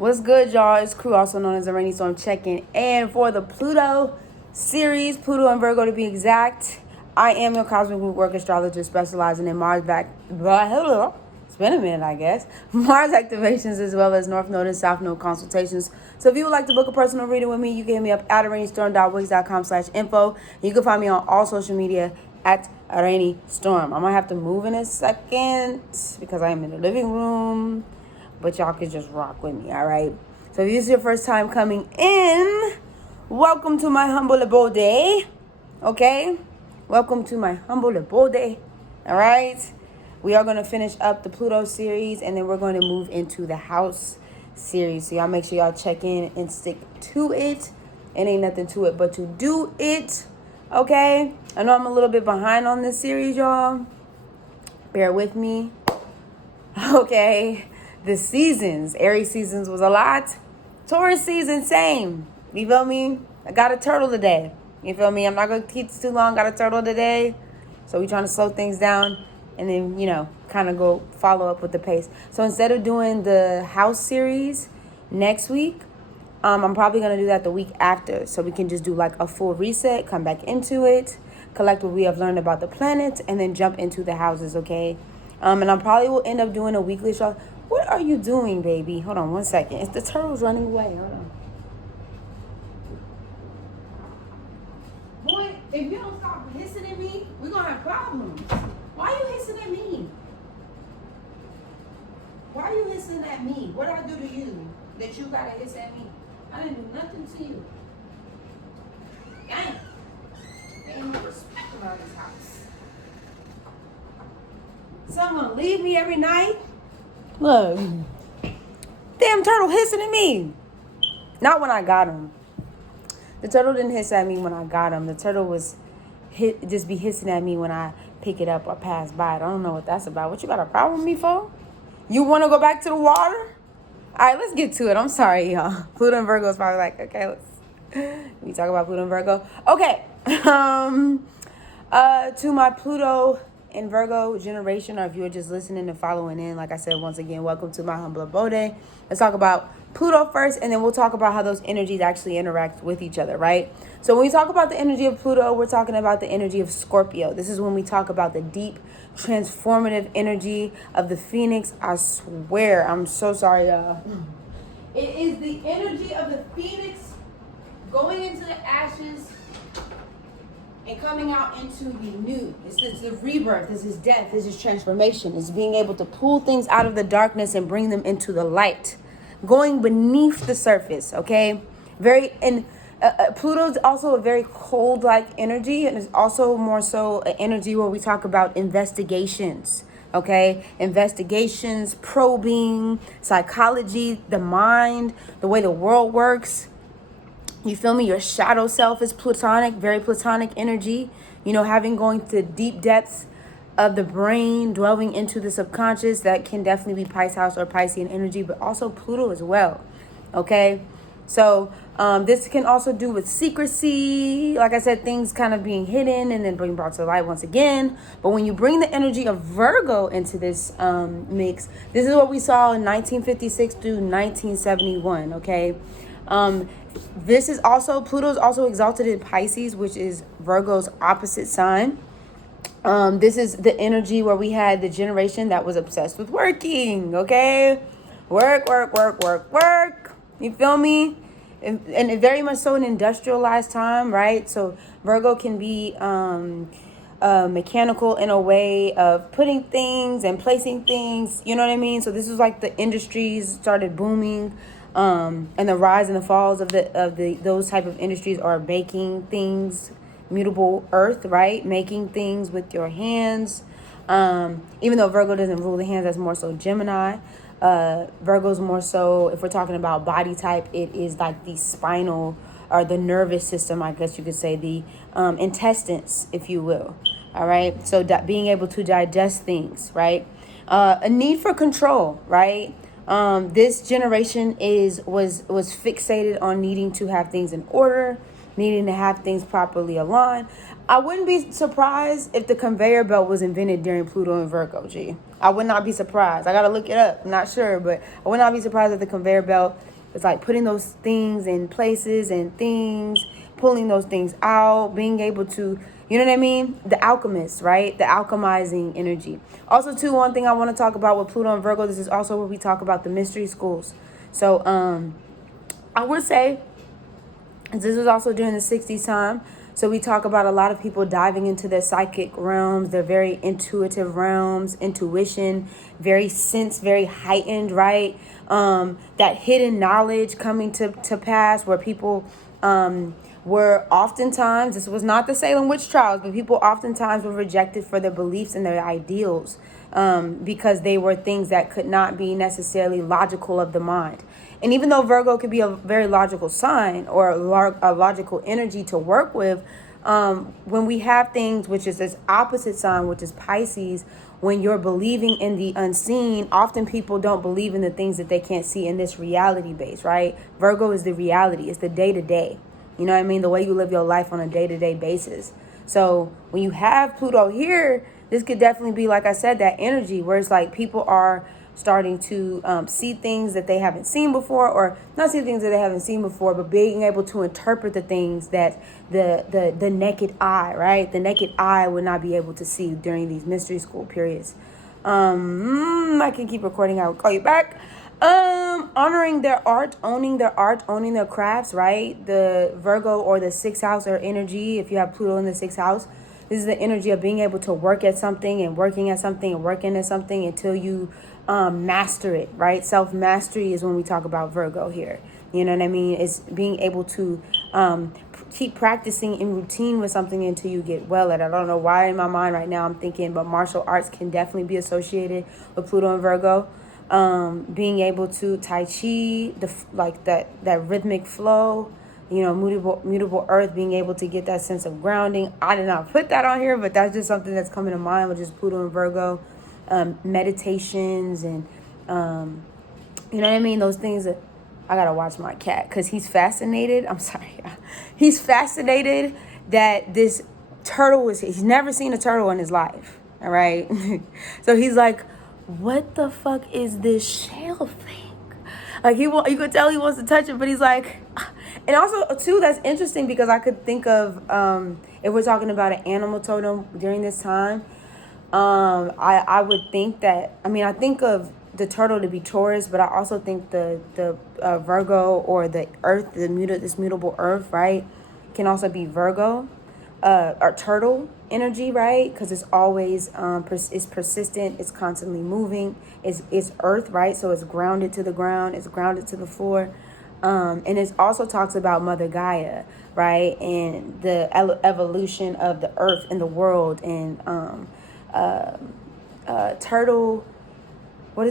What's good, y'all? It's Crew, also known as the Rainy Storm, checking in for the Pluto series, Pluto and Virgo to be exact. I am your Cosmic Rootwork astrologist specializing in Mars back. It's been a minute, I guess. Mars activations as well as North Node and South Node consultations. So if you would like to book a personal reading with me, you can hit me up at rainystorm.wix.com/info. You can find me on all social media at Rainy Storm. I'm gonna have to move in a second because I am in the living room. But y'all can just rock with me, all right? So if this is your first time coming in, welcome to my humble abode, okay? Welcome to my humble abode, all right? We are going to finish up the Pluto series, and then we're going to move into the house series. So y'all make sure y'all check in and stick to it. It ain't nothing to it but to do it, okay? I know I'm a little bit behind on this series, y'all. Bear with me, okay? The seasons, Aries seasons was a lot. Taurus season, same. You feel me? I got a turtle today. You feel me? I'm not going to keep this too long. Got a turtle today. So we trying to slow things down and then, kind of go follow up with the pace. So instead of doing the house series next week, I'm probably going to do that the week after. So we can just do like a full reset, come back into it, collect what we have learned about the planets, and then jump into the houses, okay? And I probably will end up doing a weekly show. What are you doing, baby? Hold on one second. It's the turtles running away. Hold on. Boy, if you don't stop hissing at me, we're going to have problems. Why are you hissing at me? Why are you hissing at me? What did I do to you that you got to hiss at me? I didn't do nothing to you. Dang. Ain't no respect around this house. Someone leave me every night? Look, damn turtle hissing at me. Not when I got him. The turtle didn't hiss at me when I got him. The turtle was just be hissing at me when I pick it up or pass by it. I don't know what that's about. What you got a problem with me for? You want to go back to the water? All right, let's get to it. I'm sorry, y'all. Pluto and Virgo is probably like, okay, we talk about Pluto and Virgo. Okay. To my Pluto and Virgo generation, or if you're just listening and following in, like I said, once again, welcome to my humble abode. Let's talk about Pluto first, and then we'll talk about how those energies actually interact with each other, right? So when we talk about the energy of Pluto, we're talking about the energy of Scorpio. This is when we talk about the deep, transformative energy of the Phoenix. I swear, I'm so sorry, y'all. It is the energy of the Phoenix going into the ashes and coming out into the new. This is the rebirth. This is death. This is transformation. It's being able to pull things out of the darkness and bring them into the light. Going beneath the surface, okay? Pluto's also a very cold-like energy, and it's also more so an energy where we talk about investigations, okay? Investigations, probing, psychology, the mind, the way the world works. You feel me? Your shadow self is platonic, very platonic energy. Having going to deep depths of the brain, delving into the subconscious. That can definitely be Pisces house or Piscean energy, but also Pluto as well. Okay? So this can also do with secrecy. Like I said, things kind of being hidden and then being brought to light once again. But when you bring the energy of Virgo into this mix, this is what we saw in 1956 through 1971, okay? This is also, Pluto's also exalted in Pisces, which is Virgo's opposite sign. This is the energy where we had the generation that was obsessed with working, okay? Work. You feel me? And very much so an industrialized time, right? So Virgo can be mechanical in a way of putting things and placing things, you know what I mean? So this is like the industries started booming. And the rise and the falls of those type of industries are making things, mutable earth, right? Making things with your hands. Even though Virgo doesn't rule the hands, that's more so Gemini. Virgo's more so, if we're talking about body type, it is like the spinal or the nervous system, I guess you could say, the intestines, if you will. All right. So being able to digest things, right? A need for control, right? This generation was fixated on needing to have things in order, needing to have things properly aligned. I wouldn't be surprised if the conveyor belt was invented during Pluto and Virgo, G. I would not be surprised. I got to look it up. I'm not sure, but I would not be surprised if the conveyor belt is like putting those things in places and things, pulling those things out, being able to, you know what I mean? The alchemist, right? The alchemizing energy. Also, too, one thing I want to talk about with Pluto and Virgo, this is also where we talk about the mystery schools. So, I would say this was also during the 60s time. So we talk about a lot of people diving into their psychic realms, their very intuitive realms, intuition, very heightened, right? That hidden knowledge coming to pass where people were oftentimes, this was not the Salem witch trials, but people oftentimes were rejected for their beliefs and their ideals because they were things that could not be necessarily logical of the mind. And even though Virgo could be a very logical sign or a logical energy to work with, when we have things, which is this opposite sign, which is Pisces, when you're believing in the unseen, often people don't believe in the things that they can't see in this reality base, right? Virgo is the reality. It's the day-to-day. You know what I mean? The way you live your life on a day-to-day basis. So when you have Pluto here, this could definitely be, like I said, that energy where it's like people are starting to see things that they haven't seen before, or not see things that they haven't seen before, but being able to interpret the things that the naked eye, right? The naked eye would not be able to see during these mystery school periods. I can keep recording. I will call you back. Honoring their art, owning their crafts, right? The Virgo or the sixth house or energy, if you have Pluto in the sixth house, this is the energy of being able to work at something and working at something and working at something until you master it, right? Self-mastery is when we talk about Virgo here. You know what I mean? It's being able to keep practicing in routine with something until you get well at it. I don't know why in my mind right now I'm thinking, but martial arts can definitely be associated with Pluto and Virgo. Being able to Tai Chi, that rhythmic flow, you know, mutable earth, being able to get that sense of grounding. I did not put that on here, but that's just something that's coming to mind, which is Pluto and Virgo. Meditations and, you know what I mean? Those things that I got to watch my cat because he's fascinated. I'm sorry. He's fascinated that this turtle he's never seen a turtle in his life. All right. So he's like, what the fuck is this shell thing? Like you could tell he wants to touch it, but he's like, and also too, that's interesting because I could think of, if we're talking about an animal totem during this time, I would think that, I think of the turtle to be Taurus, but I also think the Virgo or the earth, this mutable earth, right, can also be Virgo, or turtle energy, right? Because it's always, it's persistent, it's constantly moving, it's earth, right? So it's grounded to the ground, it's grounded to the floor. And it also talks about Mother Gaia, right? And the evolution of the earth and the world and, turtle, what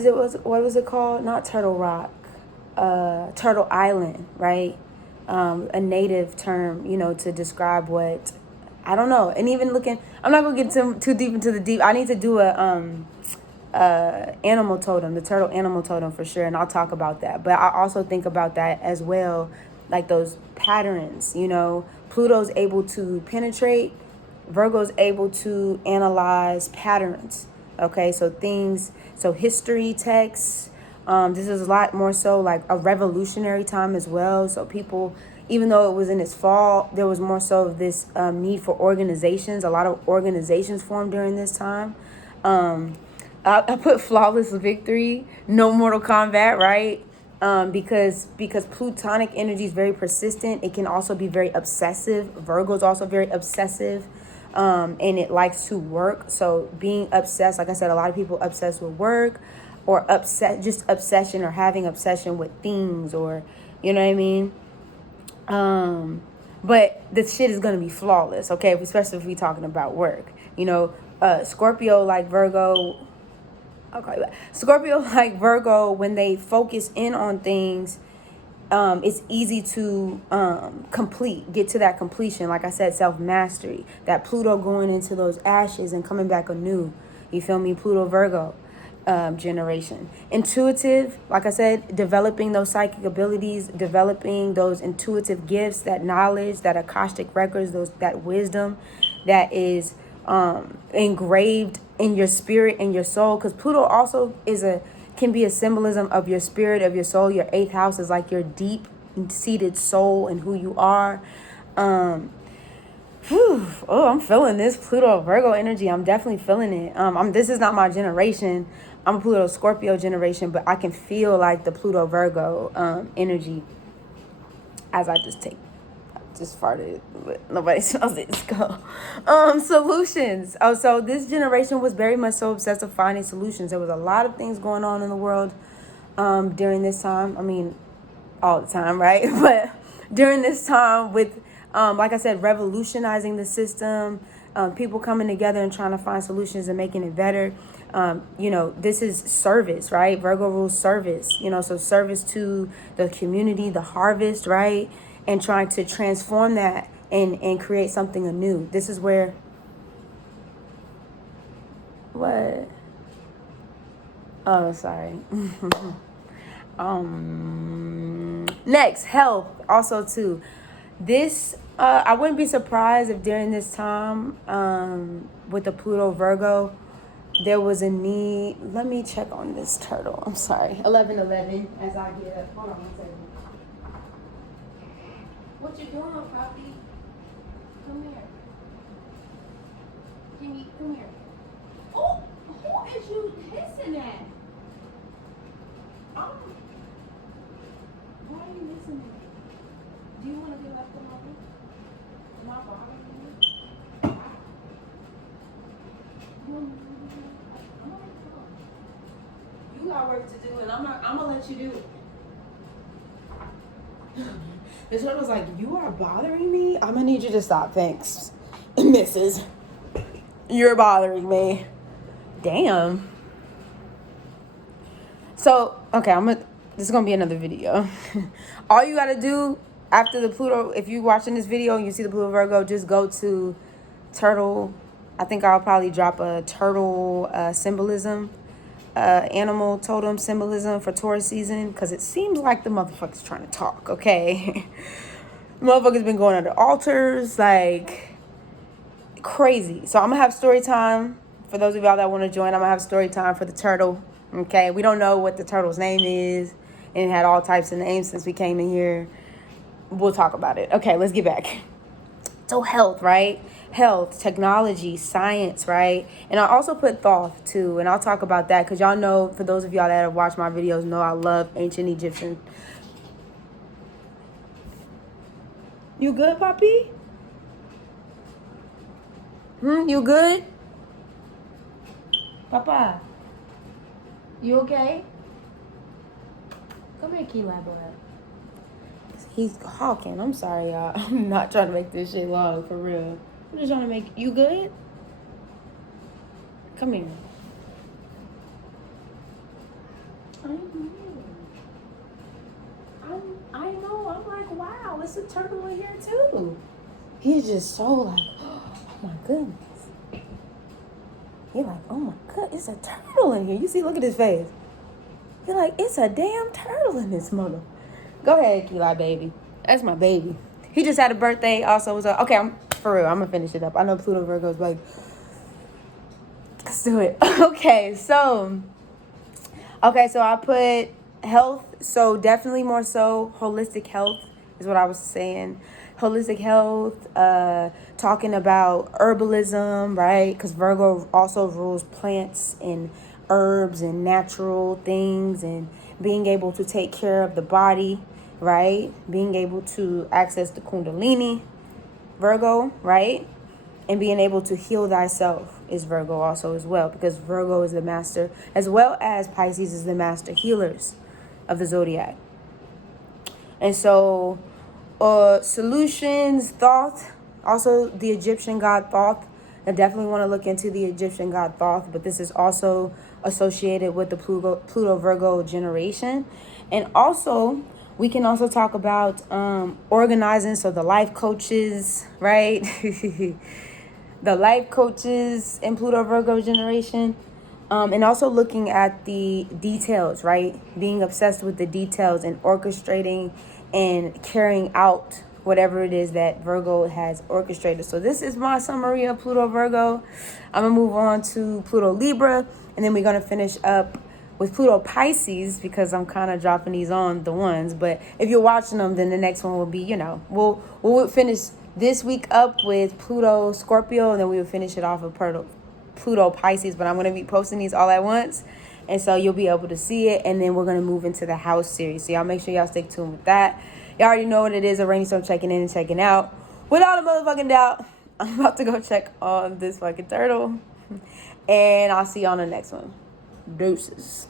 was it called? Not Turtle Rock, Turtle Island, right? A native term, you know, to describe what, I don't know. And even looking, I'm not gonna get too deep into the deep. I need to do a animal totem, the turtle animal totem for sure, and I'll talk about that. But I also think about that as well, like those patterns, you know. Pluto's able to penetrate, Virgo's able to analyze patterns. Okay, so history texts. This is a lot more so like a revolutionary time as well. So people, even though it was in its fall, there was more so of this need for organizations. A lot of organizations formed during this time. I put flawless victory, no Mortal Kombat, right? Because Plutonic energy is very persistent. It can also be very obsessive. Virgo's also very obsessive. And it likes to work. So being obsessed, like I said, a lot of people obsessed with work or obsession or having obsession with things, or, you know what I mean? But the shit is going to be flawless. Okay. Especially if we're talking about work, you know, Scorpio like Virgo, when they focus in on things, it's easy to get to that completion. Like I said, self-mastery, that Pluto going into those ashes and coming back anew. You feel me? Pluto, Virgo. generation. Intuitive, like I said, developing those psychic abilities, developing those intuitive gifts, that knowledge, that Akashic records, that wisdom that is engraved in your spirit and your soul. Because Pluto also can be a symbolism of your spirit, of your soul. Your 8th house is like your deep seated soul and who you are. Oh, I'm feeling this Pluto Virgo energy. I'm definitely feeling it. This is not my generation. I'm a Pluto Scorpio generation, but I can feel like the Pluto Virgo energy as I just farted, but nobody smells it. Let's go. Solutions. Oh, so this generation was very much so obsessed with finding solutions. There was a lot of things going on in the world during this time. I mean, all the time, right? But during this time with, like I said, revolutionizing the system, people coming together and trying to find solutions and making it better. This is service, right? Virgo rules service, so service to the community, the harvest, right? And trying to transform that and create something anew. This is where, what? Oh, sorry. Next, health also too. This, I wouldn't be surprised if during this time, with the Pluto Virgo, there was a need. Let me check on this turtle. I'm sorry. 11:11 as I get up. Hold on one second. What you doing, puppy? Come here. Jimmy, come here. Oh, who is you hissing at? Why are you listening? Do you want to be left alone? Am I bothering you? You got work to do, and I'm gonna let you do it. The turtle's like, you are bothering me? I'm gonna need you to stop. Thanks, Mrs. You're bothering me. Damn. So, okay, this is gonna be another video. All you gotta do after the Pluto, if you're watching this video and you see the Pluto Virgo, just go to turtle. I think I'll probably drop a turtle symbolism, animal totem symbolism for Taurus season, because it seems like the motherfucker's trying to talk, okay? Motherfucker's been going under altars, like crazy. So I'm gonna have story time for those of y'all that want to join. I'm gonna have story time for the turtle. Okay, we don't know what the turtle's name is, and it had all types of names since we came in here. We'll talk about it. Okay, let's get back. So health, right? Health, technology, science, right? And I also put thoth too, and I'll talk about that because y'all know, for those of y'all that have watched my videos, know I love ancient Egyptian. You good, Poppy? You good? Papa, you okay? Come here, Key Lab. He's hawking. I'm sorry, y'all. I'm not trying to make this shit long, for real. I'm just trying to make you good. Come here. I know. I'm like, wow, it's a turtle in here too. He's just so like, oh my goodness. You're like, oh my god, it's a turtle in here. You see, look at his face. You're like, it's a damn turtle in this mother. Go ahead, Keli, baby. That's my baby. He just had a birthday. Also, was okay. For real. I'm gonna finish it up. I know Pluto Virgo's like, let's do it. Okay, so I put health. So definitely more so holistic health is what I was saying. Holistic health. Talking about herbalism, right? Because Virgo also rules plants and herbs and natural things, and being able to take care of the body, right? Being able to access the Kundalini, Virgo, right? And being able to heal thyself is Virgo also as well, because Virgo is the master, as well as Pisces is the master healers of the zodiac. And so solutions, thought, also the Egyptian god Thoth. I definitely want to look into the Egyptian god Thoth, but this is also associated with the Pluto Virgo generation. And also, we can also talk about organizing, so the life coaches, right? The life coaches in Pluto Virgo generation. And also looking at the details, right? Being obsessed with the details and orchestrating and carrying out whatever it is that Virgo has orchestrated. So this is my summary of Pluto Virgo. I'm going to move on to Pluto Libra, and then we're going to finish up with Pluto Pisces, because I'm kind of dropping these on the ones. But if you're watching them, then the next one will be, we'll finish this week up with Pluto Scorpio, and then we will finish it off with Pluto Pisces. But I'm going to be posting these all at once, and so you'll be able to see it. And then we're going to move into the house series, so y'all make sure y'all stay tuned with that. Y'all already know what it is, a rainy storm checking in and checking out. Without a motherfucking doubt, I'm about to go check on this fucking turtle, and I'll see you on the next one. Deuces.